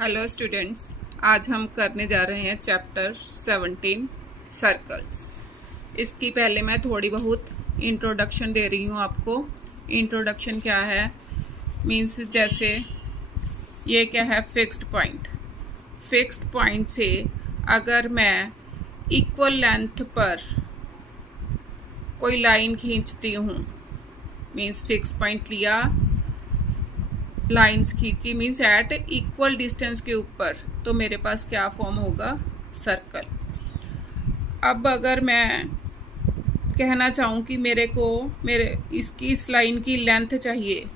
Hello students, आज हम करने जा रहे हैं चैप्टर 17 सर्कल्स। इसकी पहले मैं थोड़ी बहुत इंट्रोडक्शन दे रही हूँ आपको। इंट्रोडक्शन क्या है मीन्स जैसे ये क्या है फिक्स्ड पॉइंट। फिक्स्ड पॉइंट से अगर मैं इक्वल लेंथ पर कोई लाइन खींचती हूँ मीन्स फिक्स्ड पॉइंट लिया, लाइंस खींची मीन्स एट इक्वल डिस्टेंस के ऊपर, तो मेरे पास क्या फॉर्म होगा, सर्कल। अब अगर मैं कहना चाहूँ कि मेरे इस लाइन की लेंथ चाहिए,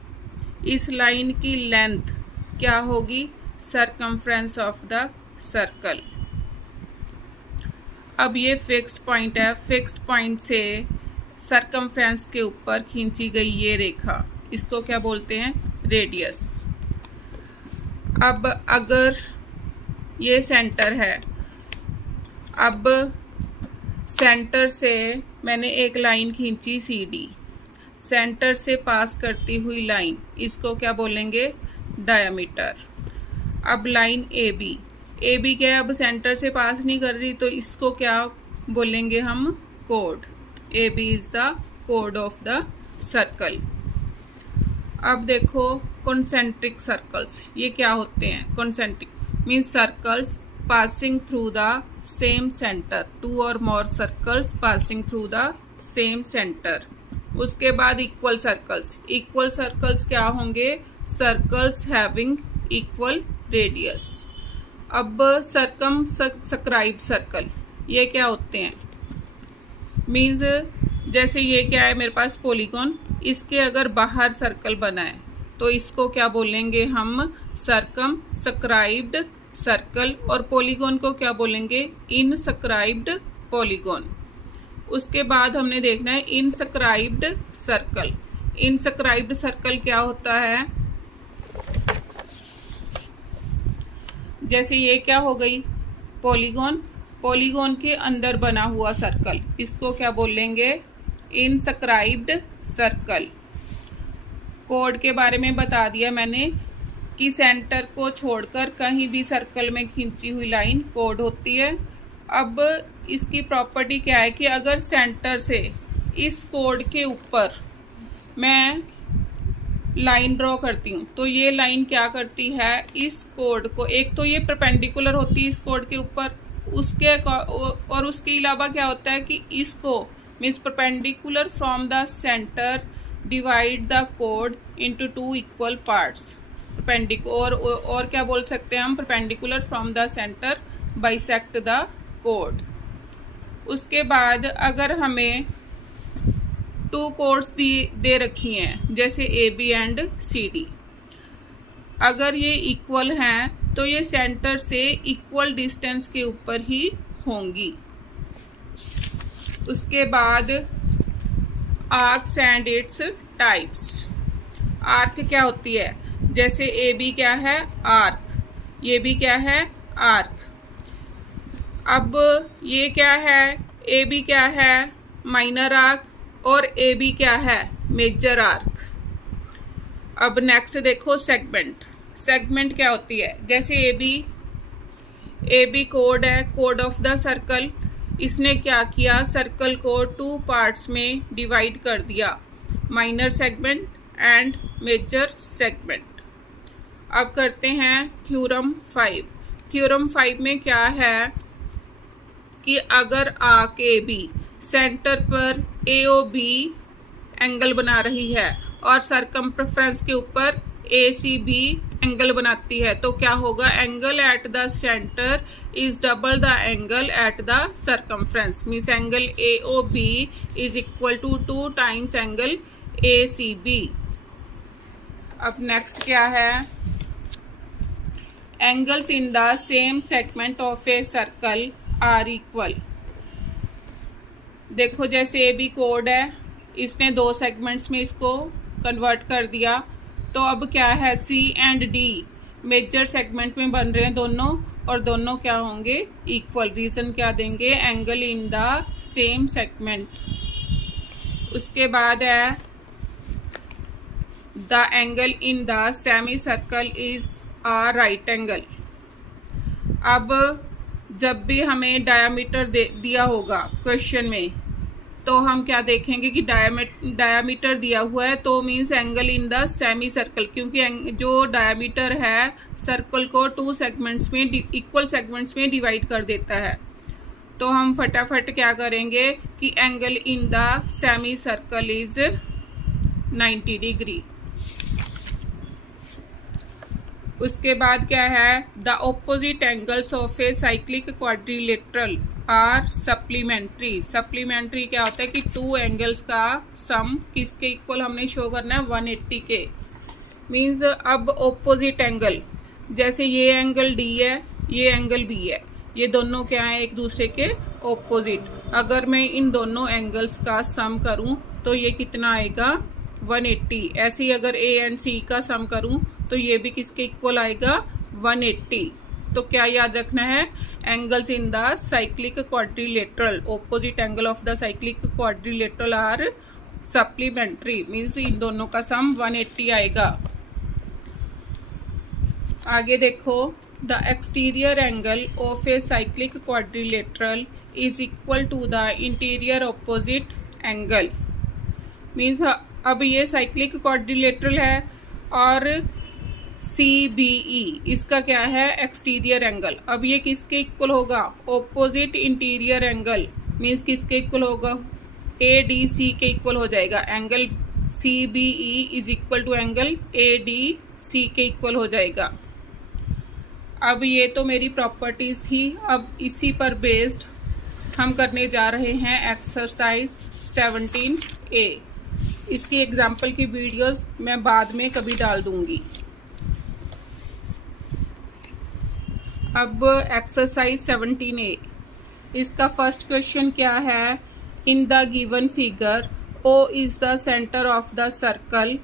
इस लाइन की लेंथ क्या होगी, सरकमफ्रेंस ऑफ द सर्कल। अब ये फिक्स्ड पॉइंट है, फिक्स्ड पॉइंट से सरकमफ्रेंस के ऊपर खींची गई ये रेखा, इसको क्या बोलते हैं, रेडियस। अब अगर ये सेंटर है, अब सेंटर से मैंने एक लाइन खींची CD, सेंटर से पास करती हुई लाइन, इसको क्या बोलेंगे, डायमीटर। अब लाइन AB क्या है, अब सेंटर से पास नहीं कर रही, तो इसको क्या बोलेंगे हम, code. AB is the code of the circle. अब देखो कॉन्सेंट्रिक सर्कल्स, ये क्या होते हैं, concentric means circles passing through the same centre, 2 और more circles passing through the same centre. उसके बाद इक्वल सर्कल्स, इक्वल सर्कल्स क्या होंगे, सर्कल्स हैविंग इक्वल रेडियस। अब सर्कम सक्राइब सर्कल, ये क्या होते हैं, मीन्स जैसे ये क्या है मेरे पास पॉलीगॉन, इसके अगर बाहर सर्कल बना है तो इसको क्या बोलेंगे हम, सर्कम सक्राइब्ड सर्कल, और पॉलीगॉन को क्या बोलेंगे, इनस्क्राइब्ड पॉलीगॉन। उसके बाद हमने देखना है इनस्क्राइब्ड सर्कल। इनस्क्राइब्ड सर्कल क्या होता है, जैसे ये क्या हो गई पॉलीगॉन, पॉलीगॉन के अंदर बना हुआ सर्कल, इसको क्या बोलेंगे, इनस्क्राइब्ड सर्कल। कोड के बारे में बता दिया मैंने कि सेंटर को छोड़कर कहीं भी सर्कल में खींची हुई लाइन कोड होती है। अब इसकी प्रॉपर्टी क्या है कि अगर सेंटर से इस कोड के ऊपर मैं लाइन ड्रॉ करती हूँ, तो ये लाइन क्या करती है, इस कोड को, एक तो ये परपेंडिकुलर होती है इस कोड के ऊपर, और उसके अलावा क्या होता है कि इसको means perpendicular from the centre divide the code into 2 equal parts. और क्या बोल सकते हैं हम, perpendicular from the centre bisect the code. उसके बाद अगर हमें 2 कोड्स दे रखी हैं जैसे AB एंड CD, अगर ये इक्वल हैं तो ये सेंटर से इक्वल डिस्टेंस के ऊपर ही होंगी। उसके बाद arcs and its types. Arc क्या होती है, जैसे AB क्या है, आर्क, ये भी क्या है, आर्क। अब ये क्या है, AB क्या है, माइनर आर्क, और AB क्या है, मेजर आर्क। अब नेक्स्ट देखो सेगमेंट। सेगमेंट क्या होती है, जैसे AB कोड है, कोड ऑफ द सर्कल, इसने क्या किया, सर्कल को 2 पार्ट्स में डिवाइड कर दिया, minor segment and major segment. अब करते हैं थ्योरम 5। थ्योरम 5 में क्या है कि अगर आर्क AB सेंटर पर AOB एंगल बना रही है और सरकमफ्रेंस के ऊपर ACB एंगल बनाती है, तो क्या होगा, angle at the centre is double the angle at the circumference, means angle AOB is equal to 2 times angle ACB। अब नेक्स्ट क्या है, angles in the same segment of a circle are equal. देखो जैसे AB code है, इसने 2 segments में इसको convert कर दिया, तो अब क्या है, C and D major segment में बन रहे हैं दोनों, और दोनों क्या होंगे, इक्वल। रीजन क्या देंगे, angle in the same segment. उसके बाद है the angle in the semi circle is a right angle. अब जब भी हमें डायामीटर दिया होगा क्वेश्चन में, तो हम क्या देखेंगे कि डायामीटर दिया हुआ है तो means angle in the semi circle, क्योंकि जो डायामीटर है सर्कल को 2 सेगमेंट्स में इक्वल सेगमेंट्स में डिवाइड कर देता है। तो हम फटाफट क्या करेंगे कि angle in the semi circle is 90 degree. उसके बाद क्या है, the opposite angles of a cyclic quadrilateral are supplementary. Supplementary क्या होता है कि 2 एंगल्स का सम किसके इक्वल हमने शो करना है, 180 के। मीन्स अब ऑपोजिट एंगल, जैसे ये एंगल डी है, ये एंगल बी है, ये दोनों क्या है, एक दूसरे के ऑपोजिट। अगर मैं इन दोनों एंगल्स का सम करूं तो ये कितना आएगा, 180। ऐसे ही अगर ए एंड सी का सम करूं तो ये भी किसके इक्वल आएगा, 180। तो क्या याद रखना है, angles in the cyclic quadrilateral, opposite angle of the cyclic quadrilateral are supplementary. Means इन दोनों का सम 180 आएगा। आगे देखो, the exterior angle of a cyclic quadrilateral is equal to the interior opposite angle. Means अब ये साइक्लिक क्वाड्रिलेटरल है और CBE इसका क्या है, एक्सटीरियर एंगल। अब ये किसके इक्वल होगा, ऑपोजिट इंटीरियर एंगल। मीन्स किसके इक्वल होगा, ADC के इक्वल हो जाएगा। Angle CBE is equal to angle ADC के इक्वल हो जाएगा। अब ये तो मेरी प्रॉपर्टीज थी। अब इसी पर बेस्ड हम करने जा रहे हैं एक्सरसाइज 17A। इसकी एग्जाम्पल की वीडियोस मैं बाद में कभी डाल दूंगी। अब एक्सरसाइज 17A, इसका फर्स्ट क्वेश्चन क्या है, in the given figure O is the centre of the circle,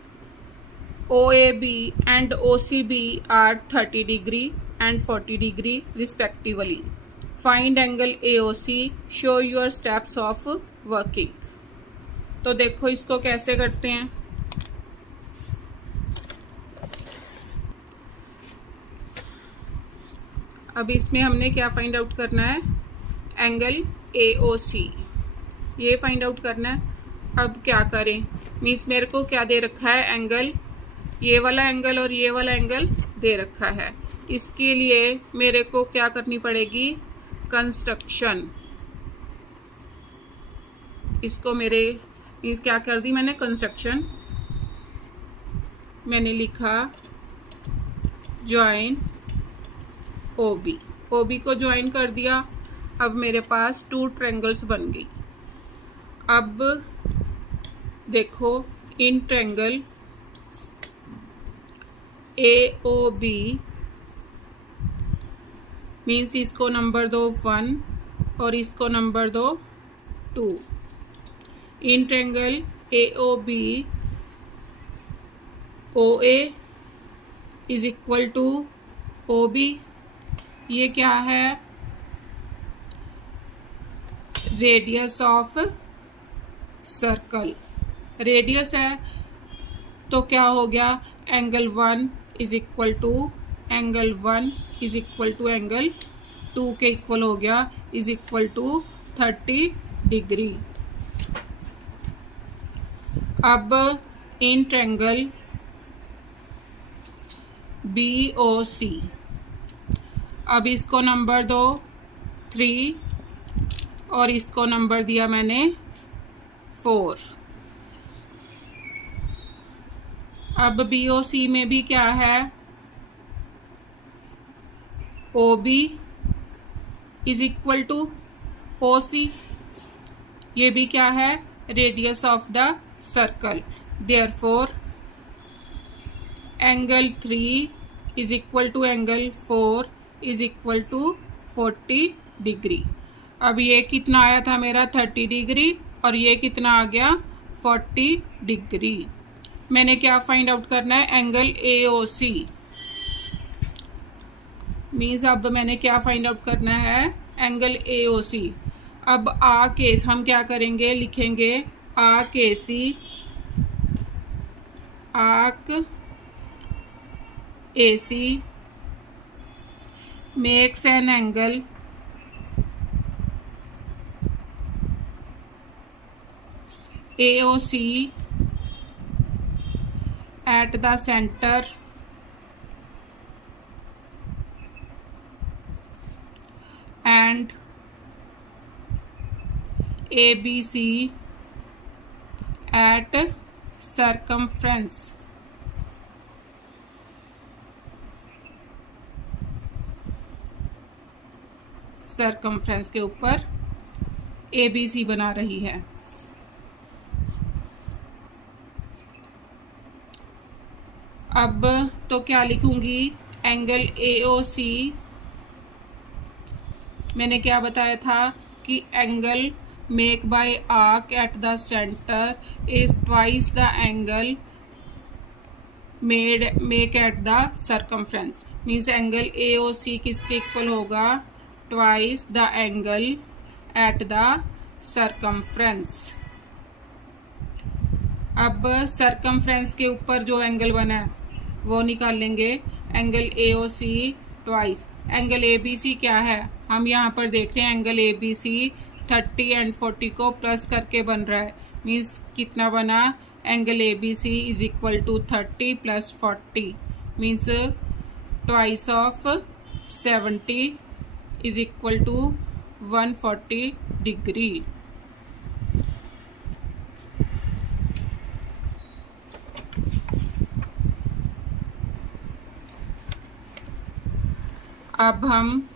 OAB and OCB are 30 degree and 40 degree respectively. Find angle AOC, show your steps of working. तो देखो इसको कैसे करते हैं। अब इसमें हमने क्या फाइंड आउट करना है, एंगल AOC, ये फाइंड आउट करना है। अब क्या करें, मीन्स मेरे को क्या दे रखा है, एंगल, ये वाला एंगल और ये वाला एंगल दे रखा है। इसके लिए मेरे को क्या करनी पड़ेगी, कंस्ट्रक्शन। इसको मेरे मीन्स क्या कर दी मैंने, कंस्ट्रक्शन। मैंने लिखा ज्वाइन OB को ज्वाइन कर दिया। अब मेरे पास 2 ट्रायंगल्स बन गई। अब देखो, इन ट्रायंगल AOB मीन्स इसको नंबर दो 1 और इसको नंबर दो 2। In triangle AOB OA is equal to OB। ये क्या है, रेडियस ऑफ सर्कल, रेडियस है। तो क्या हो गया, angle 1 is equal to angle 1 is equal to angle 2 के इक्वल हो गया, इज इक्वल टू 30 डिग्री। अब इन ट्रायंगल BOC, अब इसको नंबर दो 3 और इसको नंबर दिया मैंने 4। अब BOC में भी क्या है, OB is equal to OC, ये भी क्या है, radius of the circle. Therefore angle 3 is equal to angle 4 is equal to 40 degree. अब ये कितना आया था मेरा, 30 डिग्री, और ये कितना आ गया, 40 डिग्री। मैंने क्या फाइंड आउट करना है, एंगल AOC। मीन्स अब मैंने क्या फाइंड आउट करना है, एंगल AOC। अब आ केस हम क्या करेंगे, लिखेंगे AKC, arc AC makes an angle AOC at the center and ABC at circumference. Circumference के ऊपर ABC बना रही है। अब तो क्या लिखूंगी, एंगल AOC, मैंने क्या बताया था कि angle make by arc at the centre is twice the angle make at the circumference. Means angle AOC किसके इक्वल होगा, twice the angle at the circumference. अब सर्कमफ्रेंस के ऊपर जो एंगल बना है वो निकाल लेंगे, angle AOC twice angle ABC क्या है, हम यहाँ पर देख रहे हैं एंगल ABC 30 एंड 40 को प्लस करके बन रहा है। मीन्स कितना बना, angle ABC is equal to 30 plus 40 means twice of 70 is equal to 140 degree. अब हम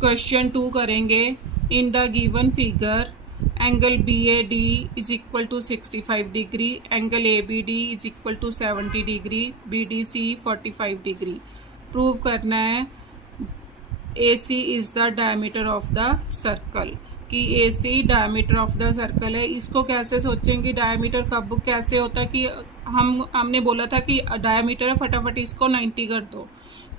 क्वेश्चन 2 करेंगे। In the given figure angle BAD is equal to 65 degree, angle ABD is equal to 70 degree, BDC 45 degree. Prove करना है AC is the diameter of the circle, कि AC diameter of the circle है। इसको कैसे सोचेंगे, diameter कब कैसे होता है कि हमने बोला था कि डायमीटर है, फटाफट इसको 90 कर दो।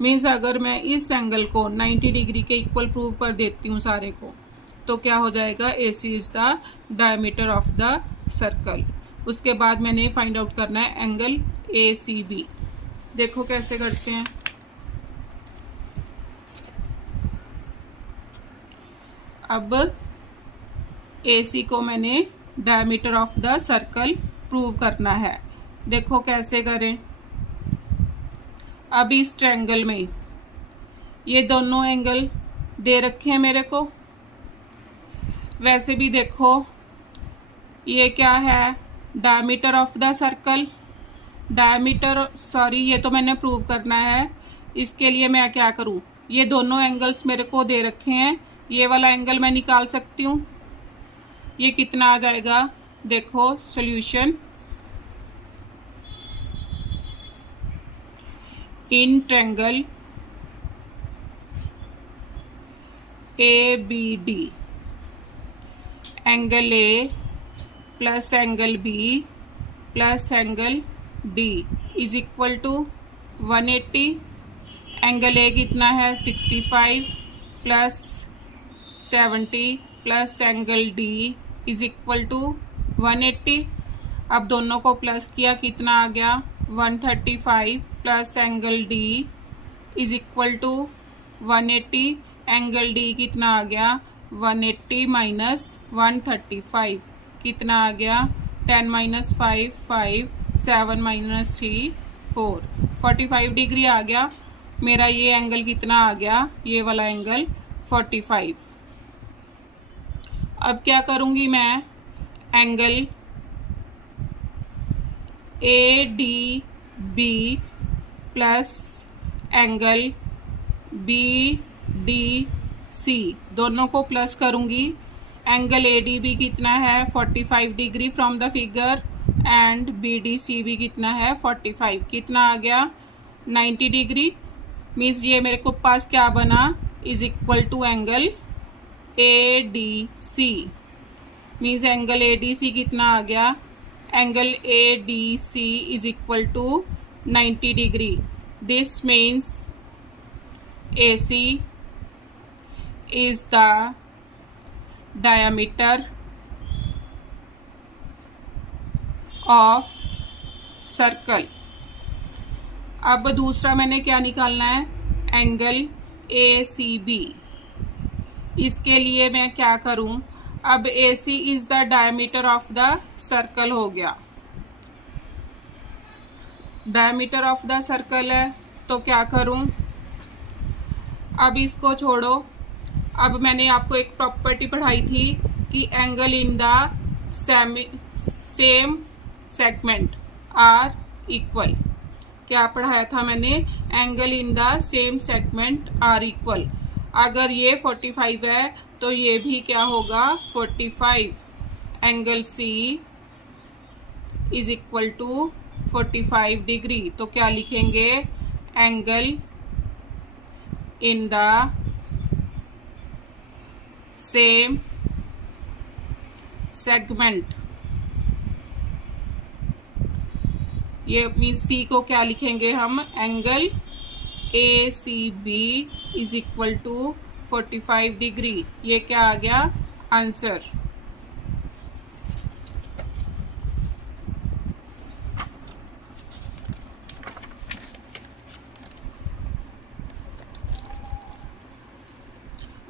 मीन्स अगर मैं इस एंगल को 90 डिग्री के इक्वल प्रूव कर देती हूँ सारे को, तो क्या हो जाएगा, AC is the diameter of the circle. उसके बाद मैंने फाइंड आउट करना है एंगल ACB। देखो कैसे करते हैं। अब AC को मैंने diameter of the circle prove करना है। देखो कैसे करें। अब इस ट्रायंगल में ये दोनों एंगल दे रखे हैं मेरे को। वैसे भी देखो ये क्या है, diameter of the circle, diameter sorry ये तो मैंने प्रूव करना है। इसके लिए मैं क्या करूं, ये दोनों एंगल्स मेरे को दे रखे हैं, ये वाला एंगल मैं निकाल सकती हूँ। ये कितना आ जाएगा, देखो solution. In triangle ABD angle A plus angle B plus angle D is equal to 180। Angle A कितना है 65 plus 70 plus angle D is equal to 180। अब दोनों को प्लस किया, कितना आ गया 135 plus angle D is equal to 180। Angle D कितना आ गया 180 माइनस 135 कितना आ गया 10 माइनस 5 5 7 माइनस 3 4 45 डिग्री आ गया मेरा। ये एंगल कितना आ गया, ये वाला एंगल 45। अब क्या करूँगी मैं, angle ADB plus angle BDC दोनों को प्लस करूँगी। एंगल ADB कितना है 45 degree from the figure and BDC भी कितना है 45, कितना आ गया 90 डिग्री। मीन्स ये मेरे को पास क्या बना, is equal to angle ADC। Means angle ADC कितना आ गया, angle ADC is equal to 90 degree. This means AC is the diameter of circle। अब दूसरा मैंने क्या निकालना है, एंगल ACB, इसके लिए मैं क्या करूं, अब AC is the diameter of the circle हो गया, डायमीटर ऑफ द सर्कल है, तो क्या करूं, अब इसको छोड़ो। अब मैंने आपको एक प्रॉपर्टी पढ़ाई थी कि angle in the same segment are equal. क्या पढ़ाया था मैंने, angle in the same segment are equal. अगर ये 45 है तो ये भी क्या होगा 45, angle C is equal to 45 degree. तो क्या लिखेंगे, angle in the same segment, ये मीन्स C को क्या लिखेंगे हम, angle ACB is equal to 45 degree. ये क्या आ गया आंसर।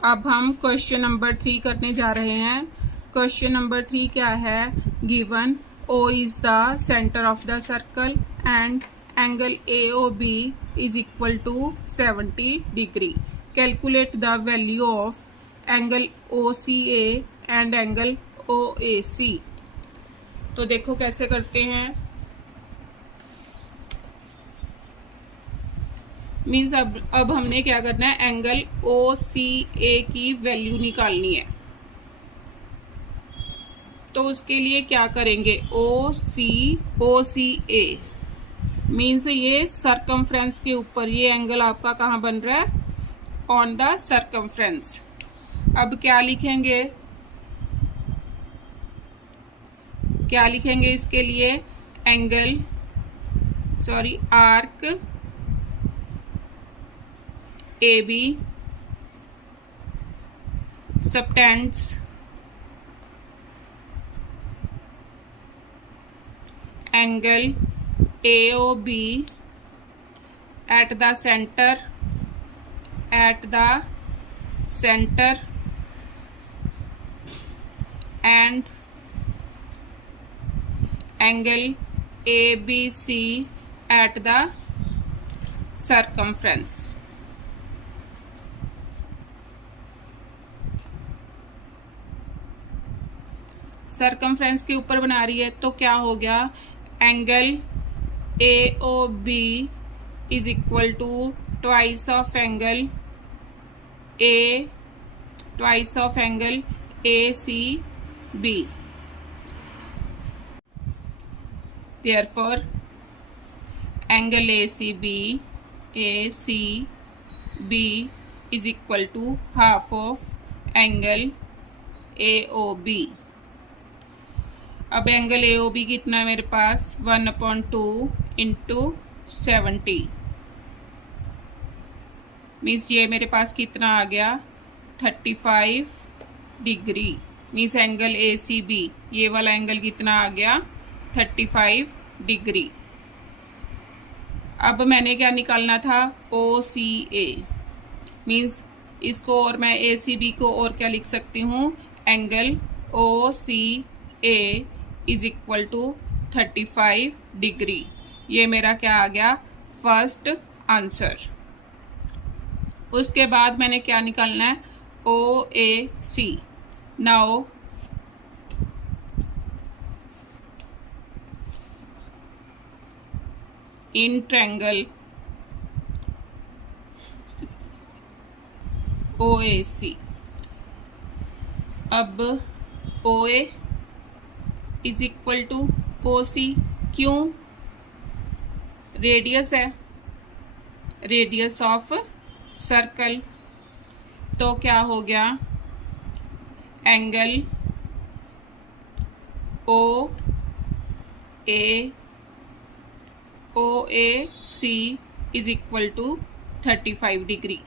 अब हम क्वेश्चन नंबर 3 करने जा रहे हैं। क्वेश्चन नंबर 3 क्या है, given O is the center of the circle and angle AOB is equal to 70 degree. Calculate the value of angle OCA and angle OAC. तो देखो कैसे करते हैं, मीन्स अब हमने क्या करना है, एंगल OCA की वैल्यू निकालनी है। तो उसके लिए क्या करेंगे, OCA मीन्स ये सरकमफ्रेंस के ऊपर, ये एंगल आपका कहाँ बन रहा है, ऑन द सरकमफ्रेंस। अब क्या लिखेंगे, क्या लिखेंगे इसके लिए, angle arc AB subtends angle AOB at the center and angle ABC at the circumference. Circumference के ऊपर बना रही है, तो क्या हो गया, angle AOB is equal to twice of angle ACB। Therefore angle ACB is equal to half of angle AOB। अब एंगल AOB कितना है मेरे पास, 1/2 इंटू 70 मीन्स ये मेरे पास कितना आ गया 35 डिग्री। मीन्स एंगल ACB ये वाला एंगल कितना आ गया 35 डिग्री। अब मैंने क्या निकालना था, OCA मीन्स इसको, और मैं ACB को और क्या लिख सकती हूँ, angle OCA is equal to 35 degree. ये मेरा क्या आ गया फर्स्ट आंसर। उसके बाद मैंने क्या निकालना है, OAC। Now in triangle OAC, अब OA is equal to OC, क्यों, रेडियस है, रेडियस ऑफ सर्कल। तो क्या हो गया, angle OAC is equal to 35 degree,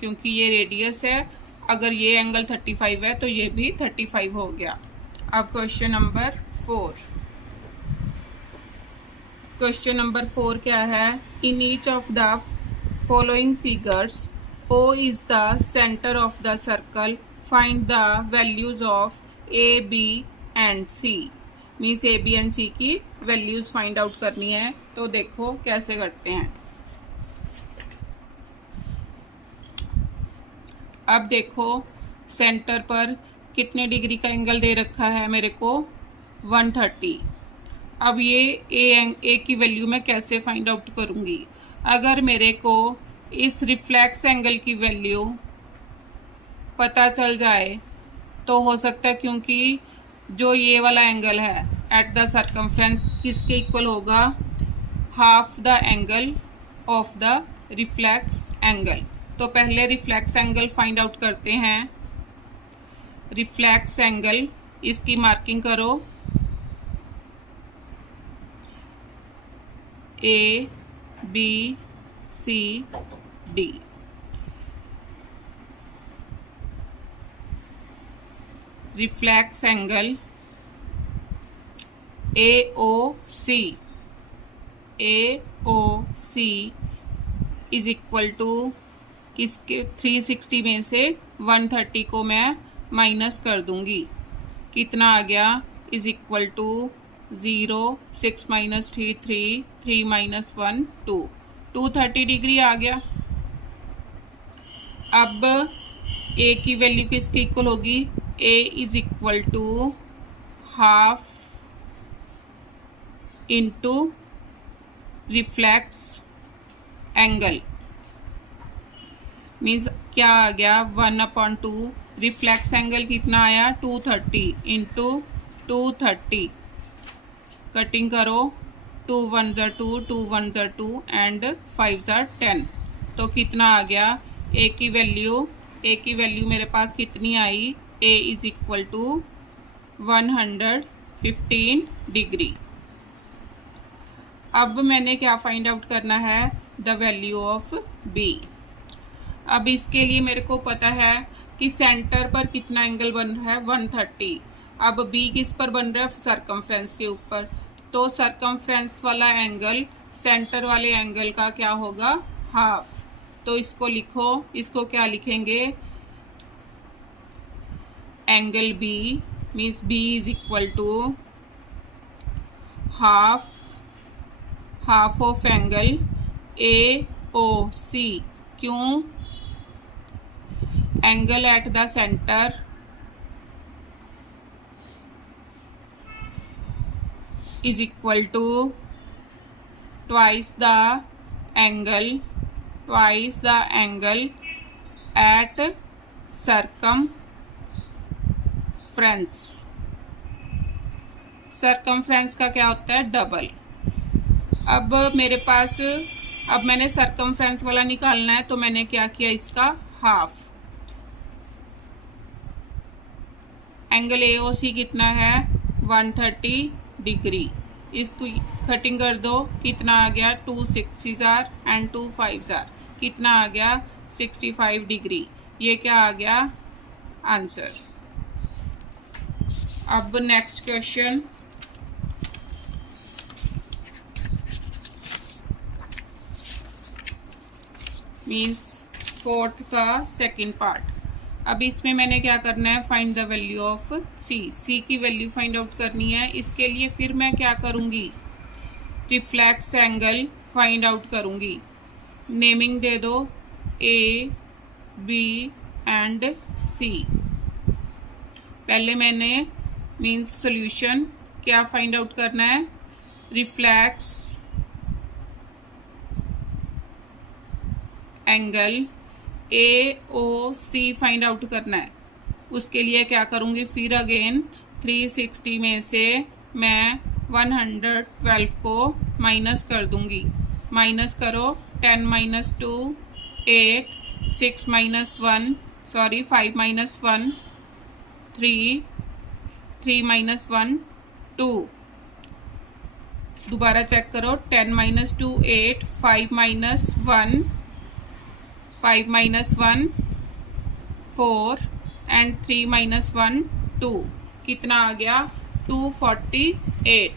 क्योंकि ये रेडियस है, अगर ये एंगल 35 है तो ये भी 35 हो गया। अब क्वेश्चन नंबर 4, क्वेश्चन नंबर 4 क्या है, in each of the following figures O is the center of the circle. Find the values of A, B and C. Means A, B and C की वैल्यूज फाइंड आउट करनी है। तो देखो कैसे करते हैं। अब देखो सेंटर पर कितने डिग्री का एंगल दे रखा है मेरे को 130। अब ये ए की वैल्यू मैं कैसे फाइंड आउट करूँगी। अगर मेरे को इस रिफ्लेक्स एंगल की वैल्यू पता चल जाए तो हो सकता है, क्योंकि जो ये वाला एंगल है एट द सर्कमफ्रेंस किसके इक्वल होगा, half the angle of the reflex angle. तो पहले रिफ्लेक्स एंगल फाइंड आउट करते हैं। रिफ्लेक्स एंगल इसकी मार्किंग करो, A, B, C, D। Reflex angle AOC is equal to किसके 360 में से 130 को मैं माइनस कर दूंगी। कितना आ गया, is equal to 0, 6 minus 3 3, 3 minus 1 2, 230 degree आ गया। अब ए की वैल्यू किसके इक्वल होगी, A is equal to half into reflex angle. Means क्या आ गया 1/2। रिफ्लेक्स एंगल कितना आया 230 इंटू 230। कटिंग करो, 2 1 ज़ा 2, 2 1 ज़ा 2 एंड 5 ज़ा 10। तो कितना आ गया, ए की वैल्यू मेरे पास कितनी आई, ए इज इक्वल टू 115 डिग्री। अब मैंने क्या फाइंड आउट करना है, द वैल्यू ऑफ बी। अब इसके लिए मेरे को पता है कि सेंटर पर कितना एंगल बन रहा है 130। अब बी किस पर बन रहा है, सरकमफ्रेंस के ऊपर। तो सरकमफ्रेंस वाला एंगल सेंटर वाले एंगल का क्या होगा, हाफ। तो इसको लिखो, इसको क्या लिखेंगे, angle B means B is equal to half of angle AOC। क्यों, angle at the centre is equal to twice the angle at circumference। circumference का क्या होता है, डबल। अब मेरे पास, अब मैंने circumference वाला निकालना है तो मैंने क्या किया, इसका हाफ। एंगल AOC कितना है 130 डिग्री। इसको कटिंग कर दो, कितना आ गया 2 6 ज़ार एंड 2 5 ज़ार, कितना आ गया 65 डिग्री। ये क्या आ गया, आंसर। अब नेक्स्ट क्वेश्चन, मीन्स 4th का सेकंड पार्ट। अब इसमें मैंने क्या करना है, फाइंड द वैल्यू ऑफ सी की वैल्यू फाइंड आउट करनी है। इसके लिए फिर मैं क्या करूँगी, रिफ्लेक्स एंगल फाइंड आउट करूँगी। नेमिंग दे दो A, B एंड C। पहले मैंने मीन्स सॉल्यूशन क्या फाइंड आउट करना है, reflex angle AOC find out करना है। उसके लिए क्या करूँगी, फिर अगेन 360 में से मैं 112 को माइनस कर दूँगी। माइनस करो, 10 minus 2 8, 6 minus 1 sorry 5 minus 1 3, 3 minus 1 2। दोबारा चेक करो, 10 minus 2 8, 5 minus 1 5 minus 1 4 and 3 minus 1 2। कितना आ गया 248।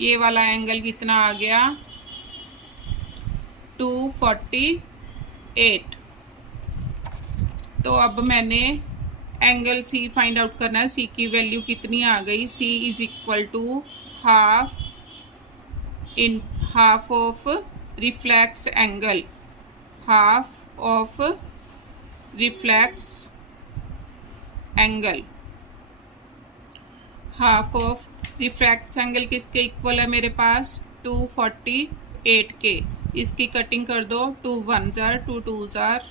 ये वाला एंगल कितना आ गया 248। तो अब मैंने एंगल सी फाइंड आउट करना है। सी की वैल्यू कितनी आ गई? C is equal to half of reflex angle, half of reflex angle, half of reflex angle किसके इक्वल है मेरे पास? 248 के। इसकी कटिंग कर दो, 2 1 जार, 2 2 जार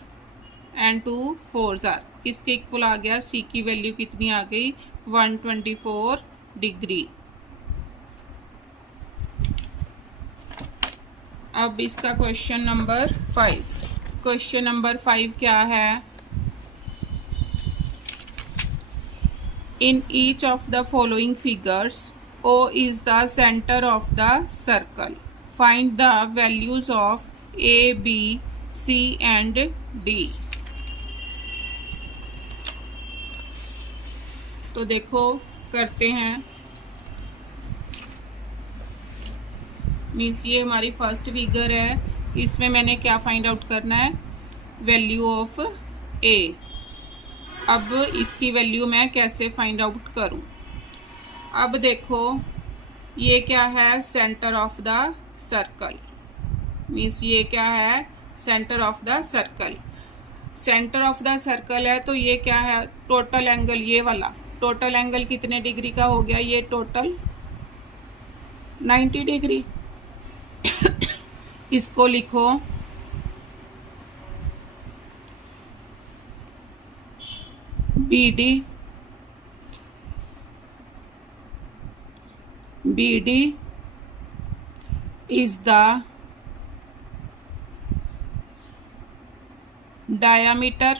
एंड 2 4 जार। किसके इक्वल आ गया? सी की वैल्यू कितनी आ गई? 124 डिग्री। अब इसका क्वेश्चन नंबर 5। क्वेश्चन नंबर 5 क्या है? In each of the following figures O is the center of the circle. Find the values of A, B, C and D. तो देखो करते हैं। मीन्स ये हमारी फर्स्ट फिगर है, इसमें मैंने क्या फाइंड आउट करना है? Value of A। अब इसकी वैल्यू मैं कैसे फाइंड आउट करूं? अब देखो ये क्या है? Centre of the circle. Means ये क्या है? Centre of the circle. Centre of the circle है तो ये क्या है? टोटल एंगल, ये वाला टोटल एंगल कितने डिग्री का हो गया? ये टोटल 90 डिग्री। इसको लिखो BD, BD is the diameter,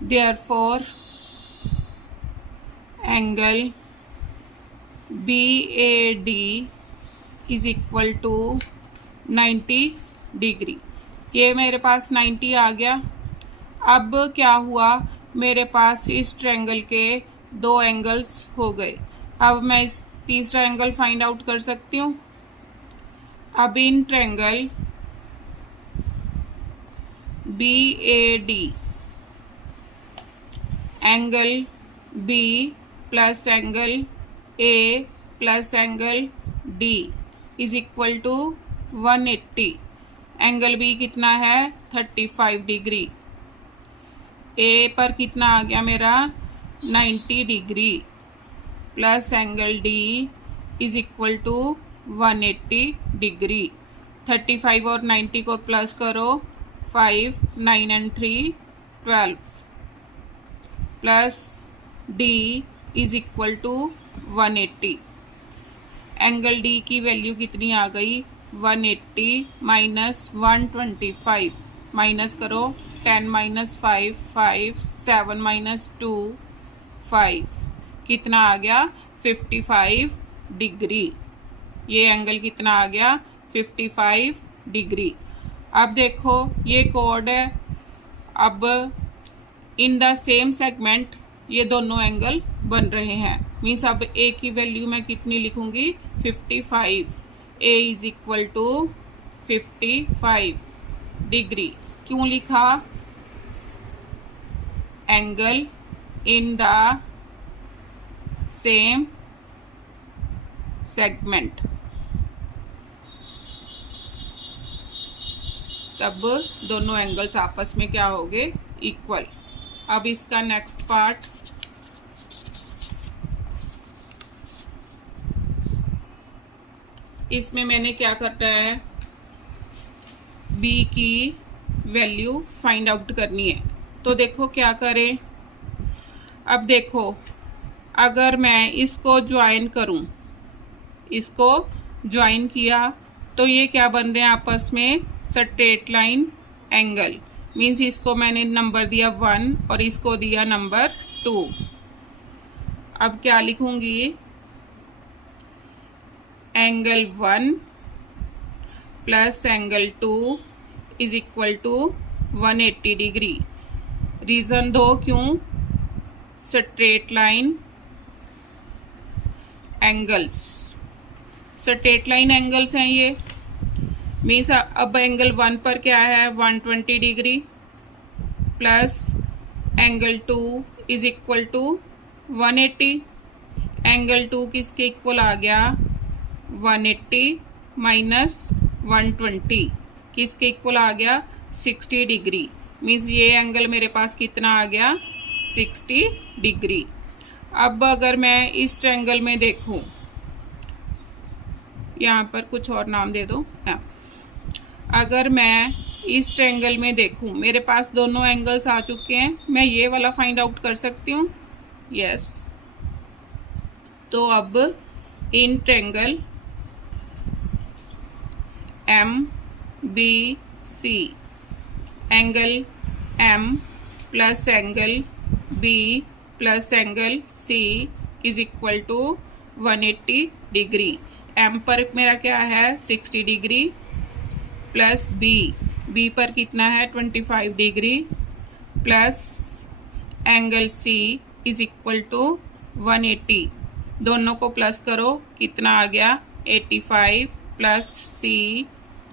therefore angle BAD is equal to 90 degree. ये मेरे पास 90 आ गया। अब क्या हुआ? मेरे पास इस ट्रायंगल के दो एंगल्स हो गए। अब मैं इस तीसरा एंगल फाइंड आउट कर सकती हूँ। अब in triangle BAD, angle B plus angle A plus angle D is equal to 180। Angle B कितना है? 35 डिग्री। A पर कितना आ गया मेरा? 90 degree plus angle D is equal to 180 degree. 35 और 90 को प्लस करो, 5 9 and 3 12 plus D is equal to 180। Angle D की वैल्यू कितनी आ गई? 180 माइनस 125, माइनस करो 10 माइनस 5 5, 7 माइनस 2 5, कितना आ गया? 55 डिग्री। ये एंगल कितना आ गया? 55 डिग्री। अब देखो ये कोड है। अब इन द सेम सेगमेंट ये दोनों एंगल बन रहे हैं। मीन्स अब A की वैल्यू मैं कितनी लिखूंगी? 55। A is equal to 55 degree. क्यों लिखा? Angle in the same segment. तब दोनों एंगल्स आपस में क्या हो गए? इक्वल। अब इसका नेक्स्ट पार्ट, इसमें मैंने क्या करना है? B की वैल्यू फाइंड आउट करनी है। तो देखो क्या करें। अब देखो अगर मैं इसको ज्वाइन करूं, इसको ज्वाइन किया तो ये क्या बन रहे हैं आपस में? Straight line angle. मीन्स इसको मैंने नंबर दिया 1 और इसको दिया नंबर 2। अब क्या लिखूंगी? Angle 1 plus angle 2 is equal to 180 degree. Reason दो क्यों? Straight line angles, straight line angles हैं ये। मीन्स अब एंगल 1 पर क्या है 120 degree plus angle 2 is equal to 180। Angle 2 किसके इक्वल आ गया 180 माइनस 120 किसके इक्वल आ गया 60 डिग्री। मीन्स ये एंगल मेरे पास कितना आ गया 60 डिग्री। अब अगर मैं इस ट्रायंगल में देखूं, यहाँ पर कुछ और नाम दे दो। अगर मैं इस ट्रायंगल में देखूं, मेरे पास दोनों एंगल्स आ चुके हैं, मैं ये वाला फाइंड आउट कर सकती हूँ। यस, तो अब in triangle M B C angle M plus angle B plus angle C is equal to 180 degree. M पर मेरा क्या है 60 डिग्री प्लस बी पर कितना है 25 degree plus angle C is equal to 180। दोनों को प्लस करो, कितना आ गया 85 plus C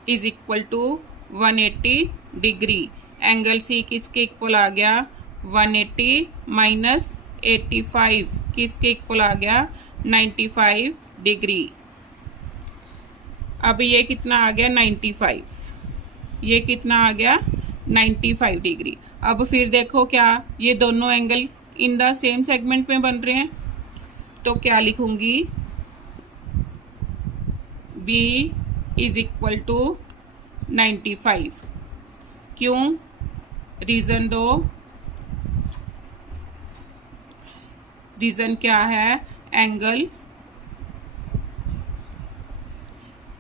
is equal to 180 degree. Angle C किसके इक्वल आ गया 180 माइनस 85 किसके इक्वल आ गया 95 डिग्री। अब ये कितना आ गया 95, ये कितना आ गया 95 डिग्री। अब फिर देखो क्या ये दोनों angle in the same segment में बन रहे हैं, तो क्या लिखूंगी B इज इक्वल टू 95। क्यों, रीज़न दो। रीज़न क्या है, angle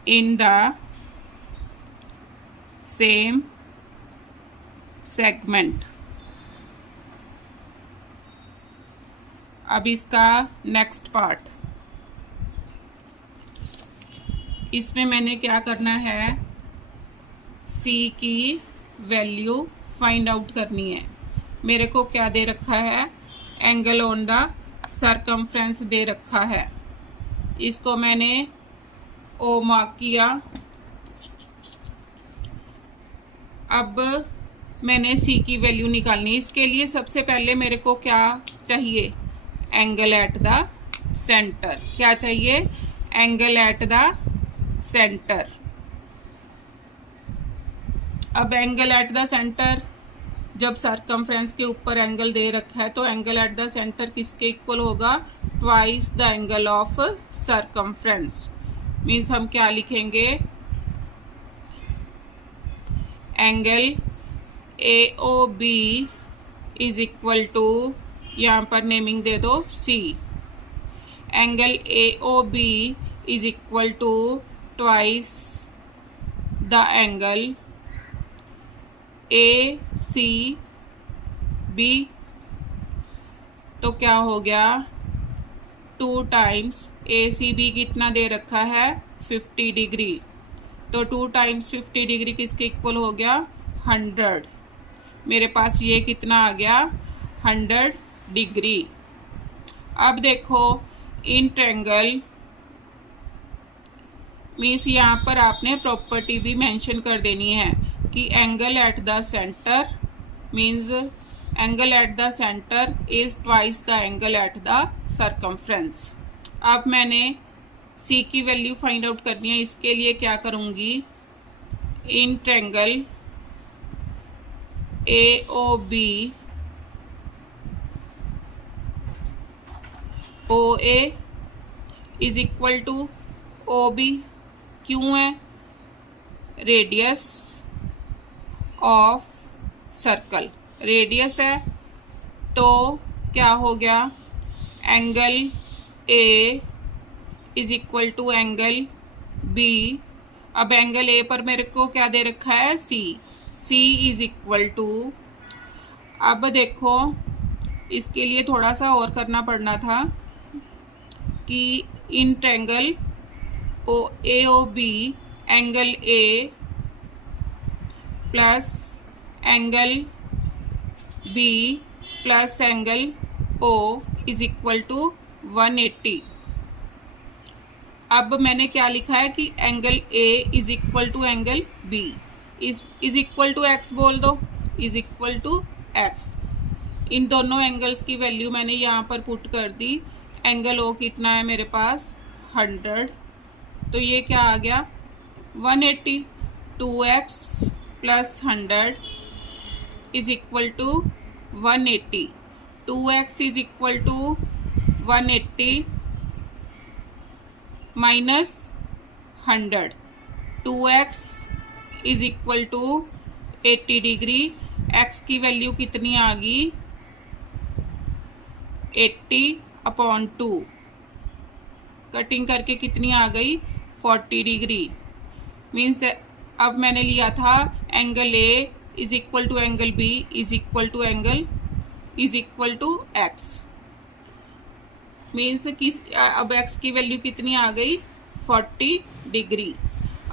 in the same segment. अब इसका नेक्स्ट पार्ट, इसमें मैंने क्या करना है C की वैल्यू फाइंड आउट करनी है। मेरे को क्या दे रखा है, एंगल ऑन द सरकमफ्रेंस दे रखा है, इसको मैंने O मार्क किया। अब मैंने C की वैल्यू निकालनी है। इसके लिए सबसे पहले मेरे को क्या चाहिए, एंगल एट द सेंटर। क्या चाहिए, एंगल एट द सेंटर। अब एंगल एट द सेंटर, जब सरकमफ्रेंस के ऊपर एंगल दे रखा है तो एंगल एट द सेंटर किसके इक्वल होगा, twice the angle of circumference. Means हम क्या लिखेंगे, angle AOB is equal to, यहाँ पर नेमिंग दे दो C। Angle AOB is equal to twice the angle ACB। तो क्या हो गया 2 टाइम्स ACB कितना दे रखा है 50 डिग्री, तो 2 टाइम्स 50 डिग्री किसके इक्वल हो गया 100। मेरे पास ये कितना आ गया 100 डिग्री। अब देखो इन ट्रायंगल, मीन्स यहाँ पर आपने प्रॉपर्टी भी मेंशन कर देनी है कि angle at the centre means angle at the centre is twice the angle at the circumference. अब मैंने C की वैल्यू फाइंड आउट करनी है। इसके लिए क्या करूँगी, in triangle AOB OA is equal to OB। क्यों है, रेडियस ऑफ सर्कल, रेडियस है तो क्या हो गया, angle A is equal to angle B। अब एंगल A पर मेरे को क्या दे रखा है C इज इक्वल टू, अब देखो इसके लिए थोड़ा सा और करना पड़ना था कि in triangle AOB angle A plus angle B plus angle O is equal to 180। अब मैंने क्या लिखा है कि angle A is equal to angle B, is equal to x बोल दो, इज इक्वल टू एक्स। इन दोनों एंगल्स की वैल्यू मैंने यहाँ पर पुट कर दी। एंगल ओ कितना है मेरे पास 100, तो ये क्या आ गया 180। 2x plus 100 is equal to 180। 2x is equal to 180 minus 100। 2x is equal to 80 degree. x की वैल्यू कितनी आ गई 80/2। कटिंग करके कितनी आ गई 40 डिग्री। मीन्स अब मैंने लिया था angle A is equal to angle B is equal to x. Means किस अब x की वैल्यू कितनी आ गई 40 डिग्री।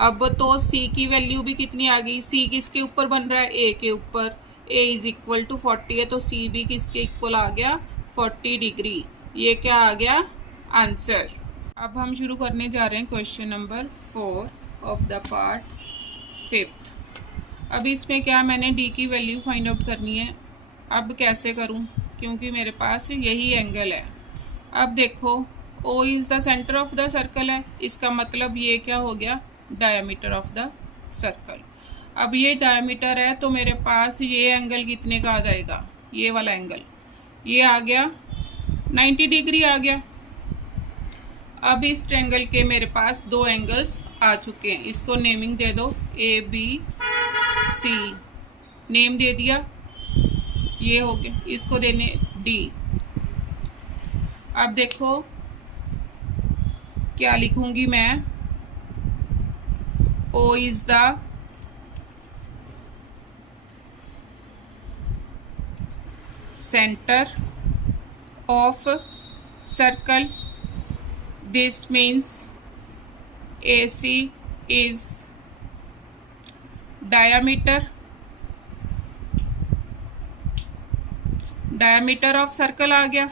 अब तो c की वैल्यू भी कितनी आ गई, c किसके ऊपर बन रहा है a के ऊपर, a इज इक्वल टू 40 है तो c भी किसके इक्वल आ गया 40 डिग्री। ये क्या आ गया आंसर। अब हम शुरू करने जा रहे हैं question number 4 of the part 5th। अब इसमें क्या मैंने d की वैल्यू फाइंड आउट करनी है। अब कैसे करूं, क्योंकि मेरे पास यही एंगल है। अब देखो O is the centre of the circle है, इसका मतलब ये क्या हो गया डायमीटर ऑफ द सर्कल। अब ये डायमीटर है तो मेरे पास ये एंगल कितने का आ जाएगा, ये वाला एंगल ये आ गया 90 डिग्री आ गया। अब इस ट्रायंगल के मेरे पास दो एंगल्स आ चुके हैं, इसको नेमिंग दे दो ABC, नेम दे दिया, ये हो गया। इसको देने D। अब देखो क्या लिखूंगी मैं, O is the centre of circle, this means AC is diameter of circle आ गया।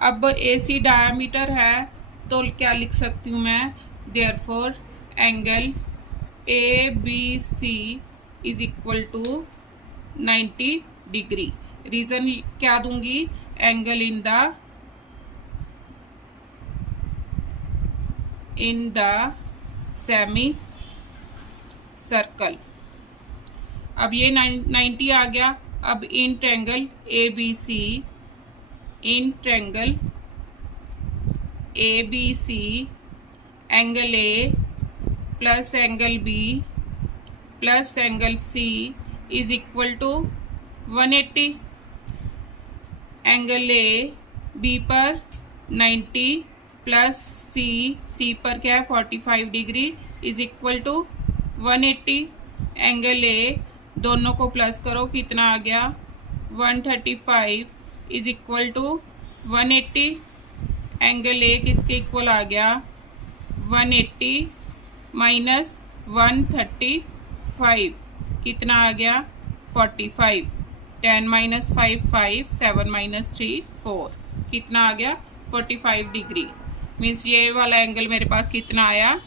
अब AC डायमीटर है तो क्या लिख सकती हूँ मैं, therefore angle ABC is equal to 90 degree. Reason क्या दूंगी, angle in the semi circle. अब ये 90 आ गया। अब in triangle ABC, in triangle ABC angle A plus angle B plus angle C is equal to 180। Angle A B पर 90 plus C पर क्या है 45 degree is equal to 180। Angle A दोनों को प्लस करो कितना आ गया 135 is equal to 180। Angle A किसके इक्वल आ गया 180 माइनस 135 कितना आ गया 45। 10 माइनस 5 5, 7 माइनस 3 4, कितना आ गया 45 डिग्री। मीन्स ये वाला एंगल मेरे पास कितना आया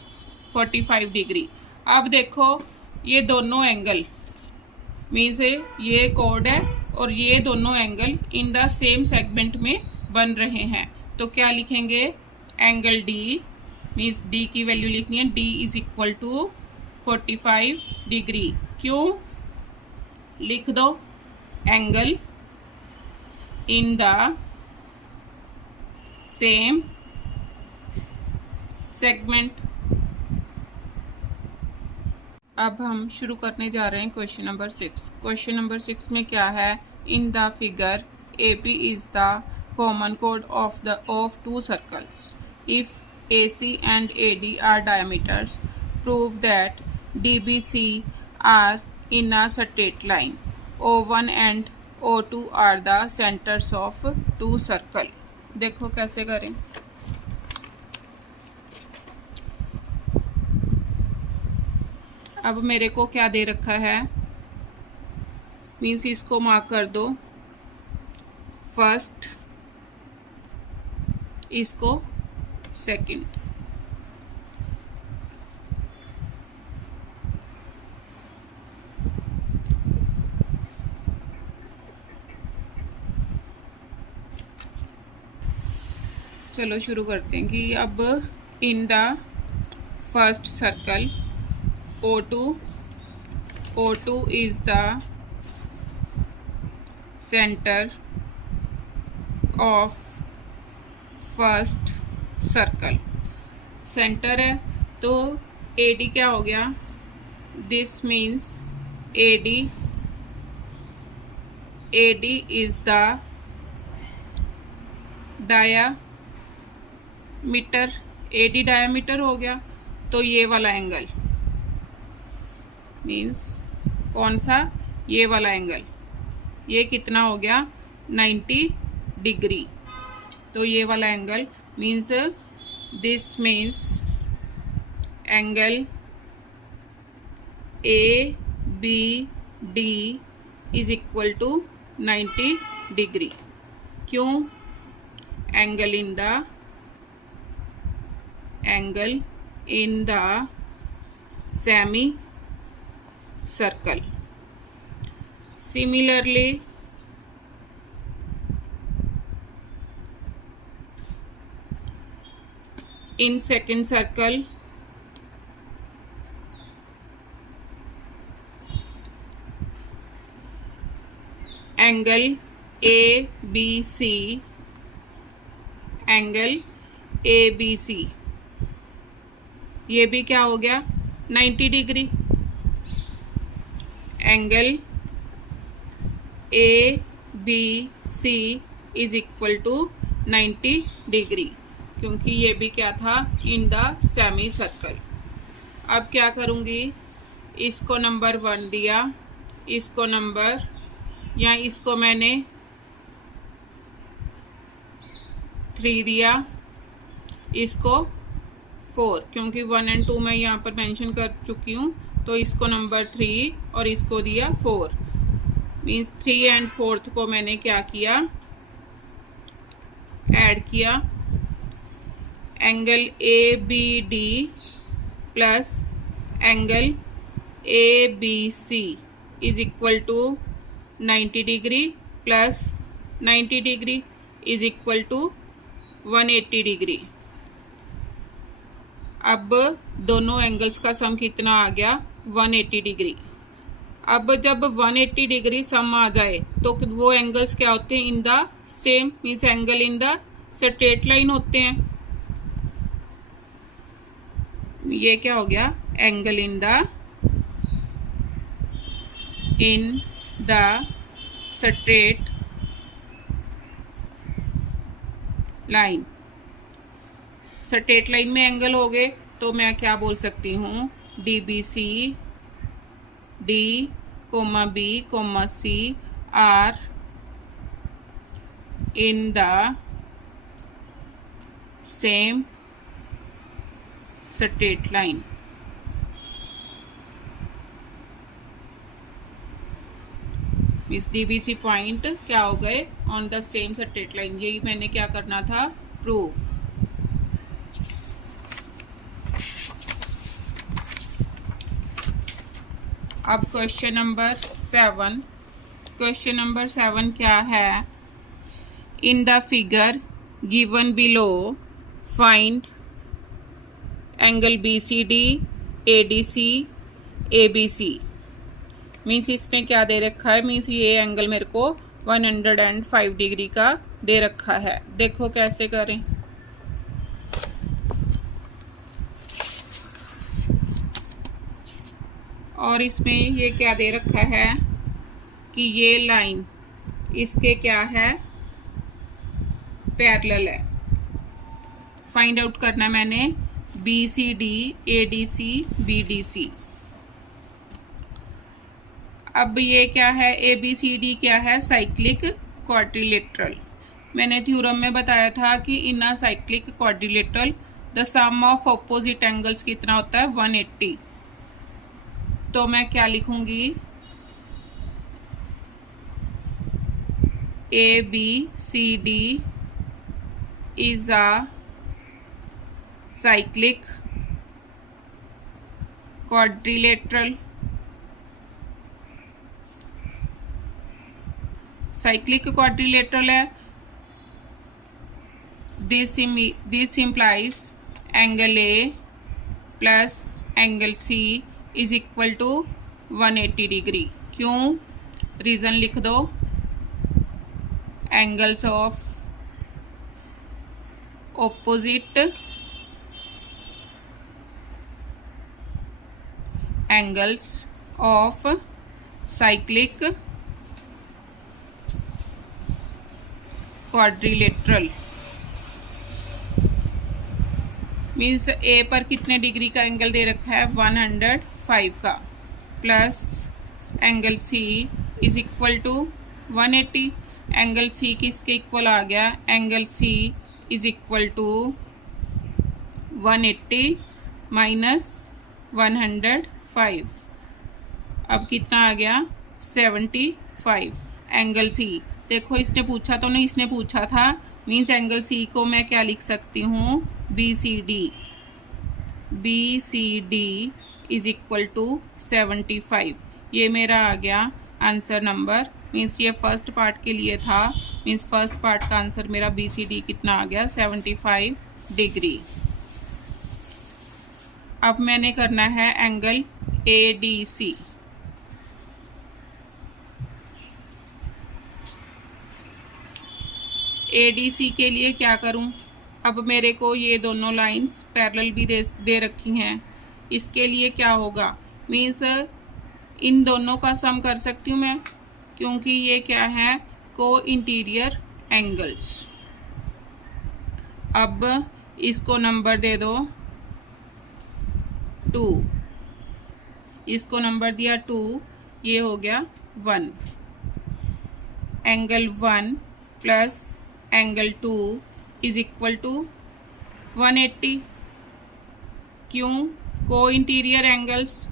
45 डिग्री। अब देखो ये दोनों एंगल मीन्स ये कोड है और ये दोनों angle in the same segment में बन रहे हैं, तो क्या लिखेंगे एंगल D, मीन्स D की वैल्यू लिखनी है, D is equal to 45 degree. क्यों लिख दो angle in the same segment. अब हम शुरू करने जा रहे हैं क्वेश्चन नंबर 6। क्वेश्चन नंबर 6 में क्या है, in the figure AP is the common code of to circles. If AC and AD are diameters, prove that DBC are in a straight line. O1 and O2 are the centers of two circle. देखो कैसे करें। अब मेरे को क्या दे रखा है, means इसको मार्क कर दो फर्स्ट, इसको सेकंड। चलो शुरू करते हैं कि अब in the first circle O2 is the center of first circle. Centre है तो AD क्या हो गया, this means AD is the diameter. AD diameter हो गया तो ये वाला एंगल मीन्स कौन सा, ये वाला एंगल, ये कितना हो गया 90 डिग्री। तो ये वाला angle means this means angle ABD is equal to 90 degree. क्यों, angle in the semi circle. Similarly, in second circle, angle ABC, ये भी क्या हो गया 90 degree. Angle ABC is equal to 90 degree, क्योंकि ये भी क्या था इन द सेमी सर्कल। अब क्या करूँगी, इसको नंबर 1 दिया, इसको नंबर, या इसको मैंने 3 दिया, इसको 4, क्योंकि 1 और 2 मैं यहाँ पर मेंशन कर चुकी हूँ। तो इसको नंबर 3 और इसको दिया 4, मीन्स 3 एंड 4 को मैंने क्या किया, ऐड किया। Angle ABD plus angle ABC is equal to 90 degree plus 90 degree is equal to 180 degree. अब दोनों एंगल्स का सम कितना आ गया 180 डिग्री। अब जब 180 डिग्री सम आ जाए तो वो एंगल्स क्या होते हैं, इन the same, means angle in the straight line होते हैं। ये क्या हो गया, angle in the straight line. Straight line में एंगल हो गए तो मैं क्या बोल सकती हूँ, DBC D, B, C are in the same straight line. Means DBC point क्या हो गए on the same straight line. यही मैंने क्या करना था, प्रूव। अब क्वेश्चन नंबर 7। क्वेश्चन नंबर 7 क्या है, in the figure given below find angle BCD, ADC, ABC। Means इसमें क्या दे रखा है, मीन्स ये एंगल मेरे को 105 डिग्री का दे रखा है। देखो कैसे करें। और इसमें ये क्या दे रखा है कि ये लाइन इसके क्या है, पैरेलल है। फाइंड आउट करना मैंने BCD, ADC, BDC। अब ये क्या है, ABCD क्या है, साइक्लिक क्वाड्रिलेटरल। मैंने थ्योरम में बताया था कि in a cyclic quadrilateral the sum of opposite angles कितना होता है 180। तो मैं क्या लिखूंगी, ABCD is a cyclic quadrilateral. Cyclic quadrilateral है this implies angle A plus angle C is equal to 180 degree. क्यों? रीज़न लिख दो। Angles of opposite angles of cyclic quadrilateral means A पर कितने डिग्री का एंगल दे रखा है? 105 का, plus angle C is equal to 180। Angle C किसके इक्वल आ गया? Angle C is equal to 180 minus 105। अब कितना आ गया? 75। एंगल सी, देखो इसने पूछा तो नहीं, इसने पूछा था मीन्स एंगल सी को मैं क्या लिख सकती हूँ? BCD। BCD is equal to 75। ये मेरा आ गया आंसर नंबर, मीन्स ये फर्स्ट पार्ट के लिए था, मीन्स फर्स्ट पार्ट का आंसर मेरा BCD कितना आ गया? 75 डिग्री। अब मैंने करना है एंगल ADC। ADC के लिए क्या करूं? अब मेरे को ये दोनों लाइंस पैरेलल भी दे रखी हैं। इसके लिए क्या होगा? मीन्स इन दोनों का सम कर सकती हूँ मैं, क्योंकि ये क्या है? को इंटीरियर एंगल्स। अब इसको नंबर दे दो 2, इसको नंबर दिया 2, ये हो गया 1। Angle 1 plus angle 2 is equal to 180। क्यों? Co interior angles.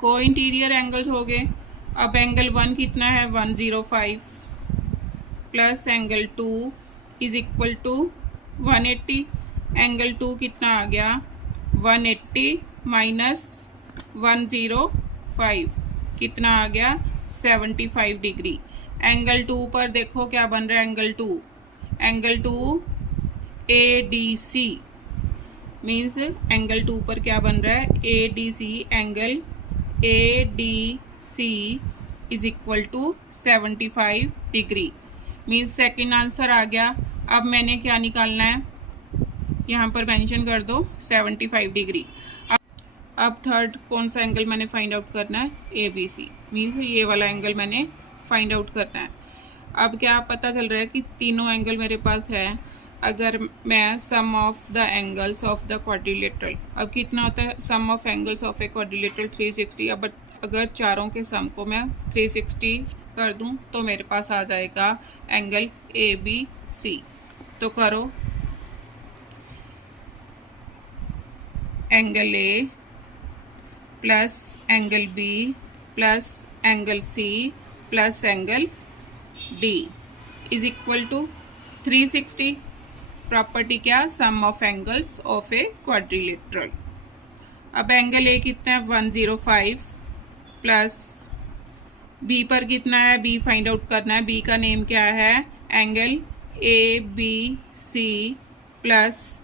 Co interior angles हो गए। अब एंगल 1 कितना है? 105 plus angle 2 is equal to 180। Angle 2 कितना आ गया? 180 माइनस 105 कितना आ गया? 75 डिग्री। एंगल 2 पर देखो क्या बन रहा है? एंगल 2 ADC मीन्स एंगल 2 पर क्या बन रहा है? ADC। Angle ADC is equal to 75 degree means second answer आ गया। अब मैंने क्या निकालना है? यहाँ पर मेंशन कर दो 75 डिग्री। अब थर्ड कौन सा एंगल मैंने फाइंड आउट करना है? ABC मीन्स ये वाला एंगल मैंने फाइंड आउट करना है। अब क्या पता चल रहा है कि तीनों एंगल मेरे पास है। अगर मैं sum of the angles of the quadrilateral, अब कितना होता है sum of angles of a quadrilateral? 360। अब अगर चारों के सम को मैं 360 कर दूं तो मेरे पास आ जाएगा एंगल ABC। तो करो, angle A plus angle B plus angle C plus angle D is equal to 360। Property क्या? Sum of angles of a quadrilateral. अब एंगल A कितना है? 105 प्लस B पर कितना है? B फाइंड आउट करना है। B का नेम क्या है? एंगल ABC प्लस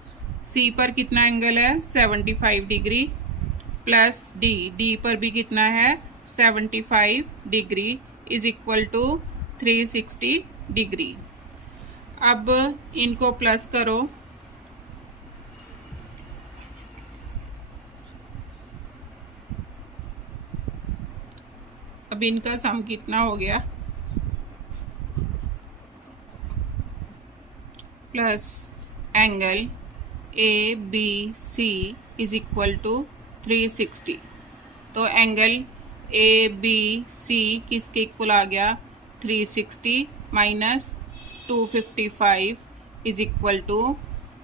C पर कितना एंगल है? 75 डिग्री प्लस D पर भी कितना है? 75 degree is equal to 360 degree. अब इनको प्लस करो। अब इनका सम कितना हो गया? Plus angle ABC is equal to 360। तो एंगल ABC किसके इक्वल आ गया? 360 माइनस 255 इज इक्वल टू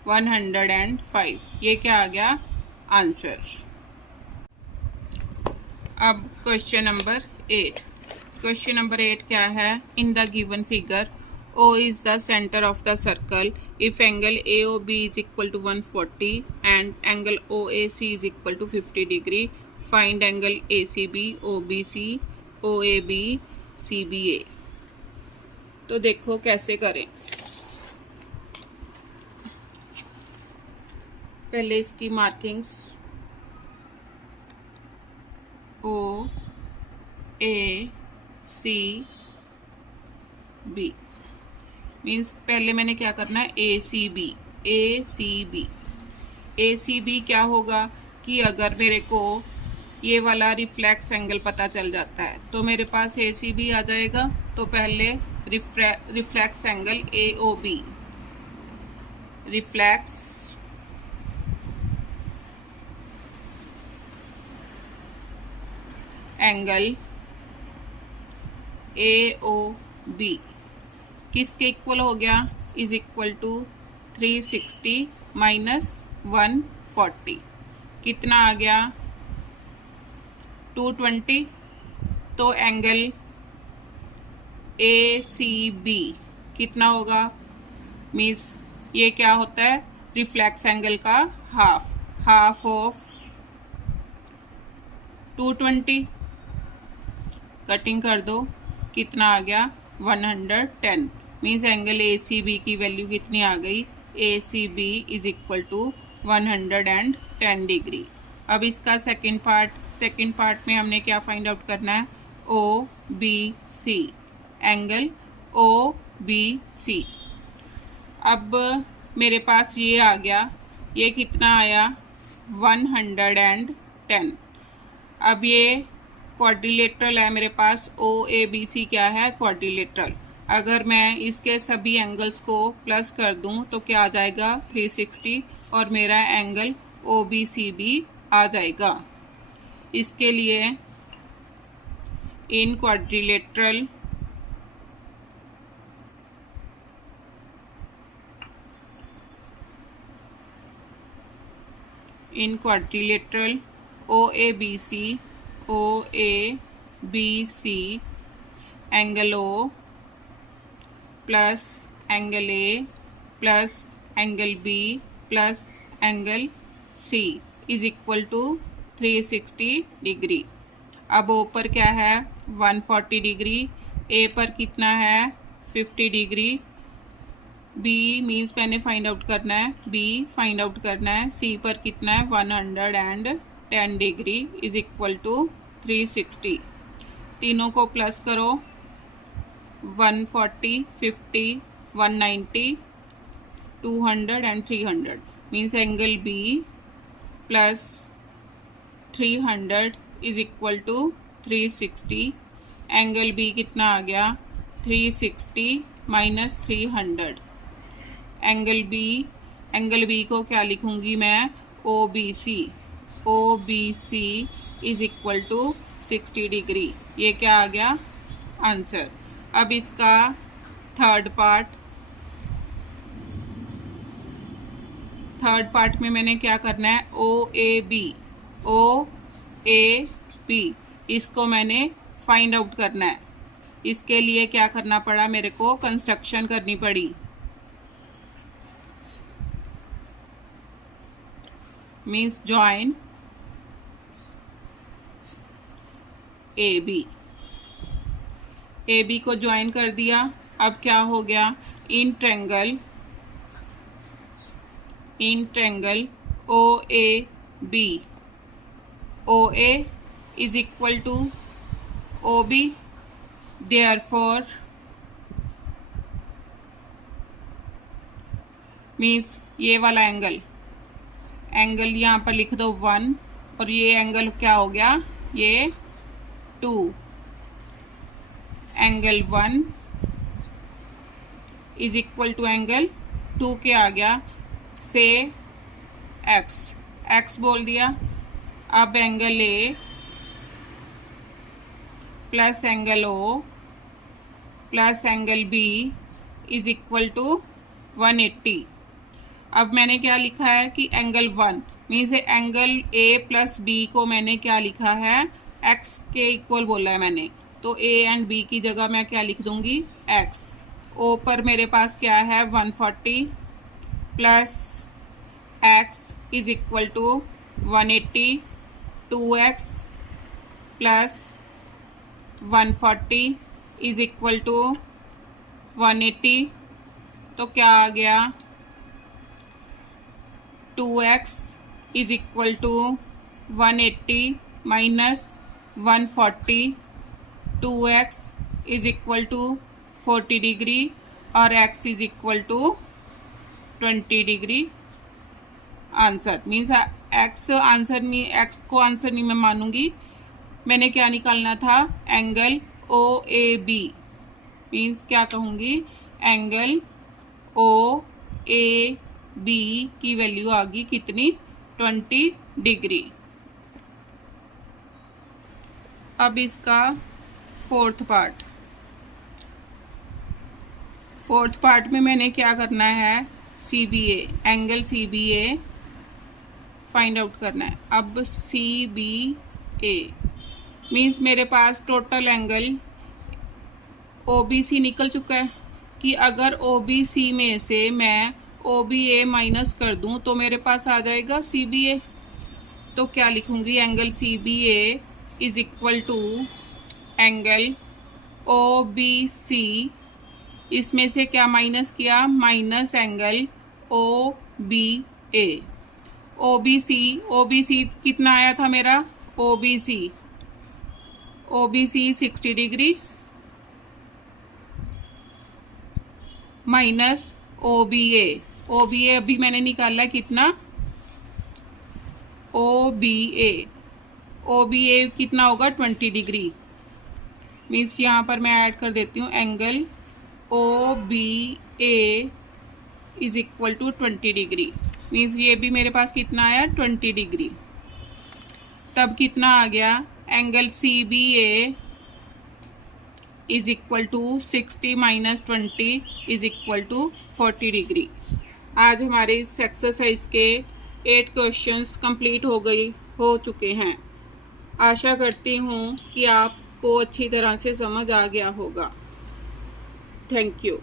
105। ये क्या आ गया? आंसर। अब क्वेश्चन नंबर 8। क्वेश्चन नंबर 8 क्या है? In the given figure O is the center of the circle. If angle AOB is equal to 140 and angle OAC is equal to 50 degree, find angle ACB, OBC, OAB, CBA. तो देखो कैसे करें। पहले इसकी markings O A C B means पहले मैंने क्या करना है, ACB क्या होगा कि अगर मेरे को ये वाला रिफ्लेक्स एंगल पता चल जाता है तो मेरे पास ACB आ जाएगा। तो पहले reflex angle AOB, reflex angle AOB किसके इक्वल हो गया, इज इक्वल टू 360 माइनस 140, कितना आ गया 220। तो एंगल ACB कितना होगा, मीन्स ये क्या होता है, रिफ्लेक्स एंगल का हाफ ऑफ 220। कटिंग कर दो, कितना आ गया 110। मीन्स एंगल ACB की वैल्यू कितनी आ गई, ACB is equal to 110 degree. अब इसका सेकंड पार्ट में हमने क्या फाइंड आउट करना है, OBC, एंगल OBC। अब मेरे पास ये आ गया, ये कितना आया 110। अब ये क्वाड्रिलेटरल है मेरे पास, OABC क्या है, क्वाड्रिलेटरल। अगर मैं इसके सभी एंगल्स को प्लस कर दूं तो क्या आ जाएगा 360 और मेरा एंगल OBC भी आ जाएगा। इसके लिए in quadrilateral OABC angle O plus angle A plus angle B plus angle C is equal to 360 degree. अब O पर क्या है 140 डिग्री, A पर कितना है 50 डिग्री, B मीन्स मैंने फाइंड आउट करना है, B फाइंड आउट करना है, C पर कितना है 110 डिग्री इज इक्वल टू 360। तीनों को प्लस करो, 140, 50, 190, 200 and 300 means angle B plus 300 is equal to 360। Angle B कितना आ गया 360 माइनस 300। एंगल B को क्या लिखूंगी मैं, OBC is equal to 60 degree. ये क्या आ गया आंसर। अब इसका थर्ड पार्ट में मैंने क्या करना है, OAB इसको मैंने फाइंड आउट करना है। इसके लिए क्या करना पड़ा, मेरे को कंस्ट्रक्शन करनी पड़ी। मीन्स जॉइन AB को ज्वाइन कर दिया। अब क्या हो गया, in triangle OA is equal to OB, therefore means ये वाला एंगल यहाँ पर लिख दो 1 और ये एंगल क्या हो गया, ये 2। Angle 1 is equal to angle 2 के आ गया, से x बोल दिया। अब angle A plus angle O plus angle B is equal to 180। अब मैंने क्या लिखा है कि angle 1 means angle A plus B को मैंने क्या लिखा है, x के इक्वल बोला है मैंने, तो A एंड B की जगह मैं क्या लिख दूंगी x। O पर मेरे पास क्या है 140 plus x is equal to 180, 2x plus 140 is equal to 180, तो क्या आ गया 2x is equal to 180 minus 140, 2x is equal to 40 degree और x is equal to 20 degree. Answer means x answer में, x को आंसर नहीं मैं मानूंगी, मैंने क्या निकालना था, एंगल OAB, मीन्स क्या कहूँगी, एंगल OAB की वैल्यू आ गई कितनी, 20 डिग्री। अब इसका फोर्थ पार्ट में मैंने क्या करना है, CBA, angle CBA find out करना है। अब CBA मीन्स मेरे पास टोटल एंगल OBC निकल चुका है कि अगर OBC में से मैं OBA माइनस कर दूं तो मेरे पास आ जाएगा CBA। तो क्या लिखूंगी, angle CBA is equal to angle OBC, इसमें से क्या माइनस किया, माइनस एंगल OBA। OBC कितना आया था मेरा, OBC 60 डिग्री माइनस OBA अभी मैंने निकाला कितना, OBA कितना होगा 20 डिग्री, मीन्स यहाँ पर मैं ऐड कर देती हूँ angle OBA is equal to 20 degree, means ये भी मेरे पास कितना आया 20 डिग्री। तब कितना आ गया, angle CBA is equal to 60 minus 20 is equal to 40 degree. आज हमारे इस एक्सरसाइज के 8 क्वेश्चंस कंप्लीट हो चुके हैं। आशा करती हूँ कि आपको अच्छी तरह से समझ आ गया होगा। Thank you.